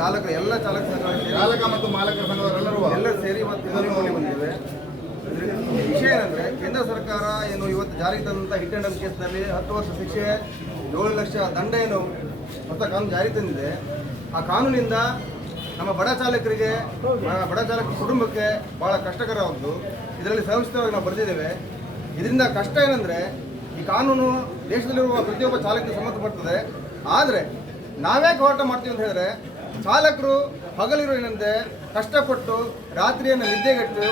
ಚಾಲಕರು ಎಲ್ಲ ಚಾಲಕ ಸಂಘಗಳು ಚಾಲಕ ಮತ್ತು ಮಾಲಕರ ಸಂಘದವರೆಲ್ಲರೂ ಸೇರಿ ಇವತ್ತು ಇದನ್ನು ಬಂದಿವೆ. ವಿಷಯ ಏನಂದರೆ ಕೇಂದ್ರ ಸರ್ಕಾರ ಏನು ಇವತ್ತು ಜಾರಿಗೆ ತಂದಂಥ ಹಿಟ್ ಆ್ಯಂಡ್ ರನ್ ಕೇಸ್ನಲ್ಲಿ 10 ವರ್ಷ ಶಿಕ್ಷೆ 7 ಲಕ್ಷ ದಂಡ ಏನು ಹೊಸ ಕಾನೂನು ಜಾರಿ ತಂದಿದೆ. ಆ ಕಾನೂನಿಂದ ನಮ್ಮ ಬಡ ಚಾಲಕರಿಗೆ ಬಡ ಚಾಲಕ ಕುಟುಂಬಕ್ಕೆ ಭಾಳ ಕಷ್ಟಕರವಾದ್ದು. ಇದರಲ್ಲಿ ಸವಿಸ್ತರವಾಗಿ ನಾವು ಬರೆದಿದ್ದೇವೆ. ಇದರಿಂದ ಕಷ್ಟ ಏನಂದರೆ ಈ ಕಾನೂನು ದೇಶದಲ್ಲಿರುವ ಪ್ರತಿಯೊಬ್ಬ ಚಾಲಕರಿಗೆ ಸಂಬಂಧಪಡ್ತದೆ. ಆದರೆ ನಾವ್ಯಾಕೆ ಹೋರಾಟ ಮಾಡ್ತೀವಿ ಅಂತ ಹೇಳಿದ್ರೆ ಚಾಲಕರು ಹಗಲಿರೋ ಏನಂತೆ ಕಷ್ಟಪಟ್ಟು ರಾತ್ರಿಯನ್ನು ನಿದ್ದೆಗೆಟ್ಟು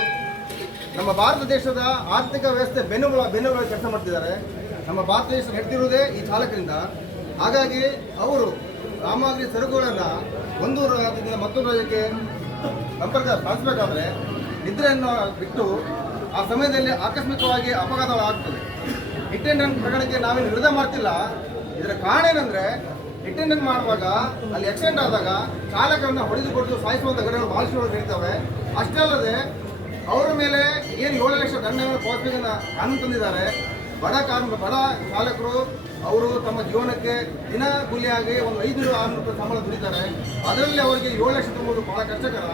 ನಮ್ಮ ಭಾರತ ದೇಶದ ಆರ್ಥಿಕ ವ್ಯವಸ್ಥೆ ಬೆನ್ನುಗಳಾಗಿ ಕೆಲಸ ಮಾಡ್ತಿದ್ದಾರೆ. ನಮ್ಮ ಭಾರತ ದೇಶ ನಡೆದಿರುವುದೇ ಈ ಚಾಲಕರಿಂದ. ಹಾಗಾಗಿ ಅವರು ಸಾಮಗ್ರಿ ಸರಕುಗಳನ್ನು ಒಂದು ರಾಜ್ಯದಿಂದ ಮತ್ತೊಂದು ರಾಜ್ಯಕ್ಕೆ ಸಂಪರ್ಕ ಸಾಧಿಸಬೇಕಾದ್ರೆ ನಿದ್ರೆಯನ್ನು ಬಿಟ್ಟು ಆ ಸಮಯದಲ್ಲಿ ಆಕಸ್ಮಿಕವಾಗಿ ಅಪಘಾತಗಳಾಗ್ತದೆ. ಹಿಟ್ ಆ್ಯಂಡ್ ರನ್ ಪ್ರಕರಣಕ್ಕೆ ನಾವೇನು ವಿರೋಧ ಮಾಡ್ತಿಲ್ಲ. ಇದರ ಕಾರಣ ಏನಂದರೆ ಹಿಟ್ ಆ್ಯಂಡ್ ರನ್ ಮಾಡುವಾಗ ಅಲ್ಲಿ ಆಕ್ಸಿಡೆಂಟ್ ಆದಾಗ ಚಾಲಕರನ್ನು ಹೊಡೆದುಕೊಟ್ಟು ಸಾಯಿಸುವಂಥ ಘಟನೆಗಳು ಭಾಳಷ್ಟು ನಡೀತವೆ. ಅಷ್ಟೇ ಅಲ್ಲದೆ ಅವರ ಮೇಲೆ ಏನು 7 ಲಕ್ಷ ದಂಡವನ್ನು ಪಾವತಿಸೋದನ್ನು ಕಾನೂನು ತಂದಿದ್ದಾರೆ. ಬಡ ಚಾಲಕರು ಅವರು ತಮ್ಮ ಜೀವನಕ್ಕೆ ದಿನ ಕೂಲಿಯಾಗಿ ಒಂದು 500-600 ರೂಪಾಯಿ ಸಂಬಳ ದುಡಿತಾರೆ. ಅದರಲ್ಲಿ ಅವರಿಗೆ 7 ಲಕ್ಷ ತುಂಬುವುದು ಬಹಳ ಕಷ್ಟಕರ.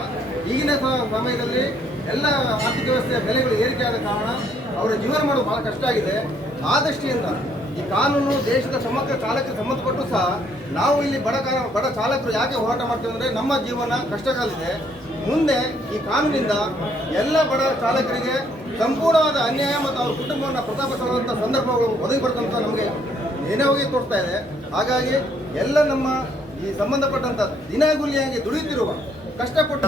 ಈಗಿನ ಸಮಯದಲ್ಲಿ ಎಲ್ಲ ಆರ್ಥಿಕ ವ್ಯವಸ್ಥೆಯ ಬೆಲೆಗಳು ಏರಿಕೆ ಆದ ಕಾರಣ ಅವರ ಜೀವನ ಮಾಡೋದು ಬಹಳ ಕಷ್ಟ ಆಗಿದೆ. ಆ ದೃಷ್ಟಿಯಿಂದ ಈ ಕಾನೂನು ದೇಶದ ಸಮಗ್ರ ಚಾಲಕರಿಗೆ ಸಂಬಂಧಪಟ್ಟು ಸಹ ನಾವು ಇಲ್ಲಿ ಬಡ ಚಾಲಕರು ಯಾಕೆ ಹೋರಾಟ ಮಾಡ್ತೀವಿ ಅಂದರೆ ನಮ್ಮ ಜೀವನ ಕಷ್ಟಕಾಲಿದೆ. ಮುಂದೆ ಈ ಕಾನೂನಿಂದ ಎಲ್ಲ ಬಡ ಚಾಲಕರಿಗೆ ಸಂಪೂರ್ಣವಾದ ಅನ್ಯಾಯ ಮತ್ತು ಅವ್ರ ಕುಟುಂಬವನ್ನು ಪ್ರತಾಪಿಸುವಂಥ ಸಂದರ್ಭಗಳು ಒದಗಿ ಬರ್ತಂತ ನಮಗೆ ಏನೇ ತೋರ್ತಾ ಇದೆ. ಹಾಗಾಗಿ ಎಲ್ಲ ನಮ್ಮ ಈ ಸಂಬಂಧಪಟ್ಟಂಥ ದಿನಗೂಲಿಯಾಗಿ ದುಡಿಯುತ್ತಿರುವ ಕಷ್ಟಪಟ್ಟು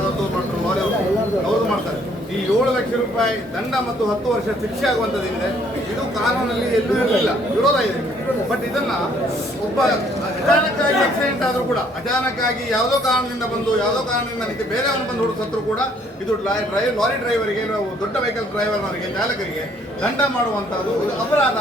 ಅವರು ಮಾಡ್ತಾರೆ. ಈ 7 ಲಕ್ಷ ರೂಪಾಯಿ ದಂಡ ಮತ್ತು 10 ವರ್ಷ ಶಿಕ್ಷೆ ಆಗುವಂಥದ್ದಿದೆ. ಇದು ಕಾನೂನಲ್ಲಿ ಎಲ್ಲೂ ಇರಲಿಲ್ಲ, ವಿರೋಧ ಇದೆ. ಬಟ್ ಇದನ್ನ ಒಬ್ಬ ಅಚಾನಕ್ಕಾಗಿ ಆಕ್ಸಿಡೆಂಟ್ ಆದರೂ ಕೂಡ ಅಚಾನಕ್ಕಾಗಿ ಯಾವುದೋ ಕಾರಣದಿಂದ ಬಂದು ಯಾವುದೋ ಕಾರಣದಿಂದ ನಿಂತು ಬೇರೆಯವನು ಬಂದು ಹೊಡೆಸತ್ರೂ ಕೂಡ ಇದು ಲಾರಿ ಡ್ರೈವರಿಗೆ, ದೊಡ್ಡ ವೆಹಿಕಲ್ ಡ್ರೈವರ್ನವರಿಗೆ, ಚಾಲಕರಿಗೆ ದಂಡ ಮಾಡುವಂಥದ್ದು ಇದು ಅಪರಾಧ.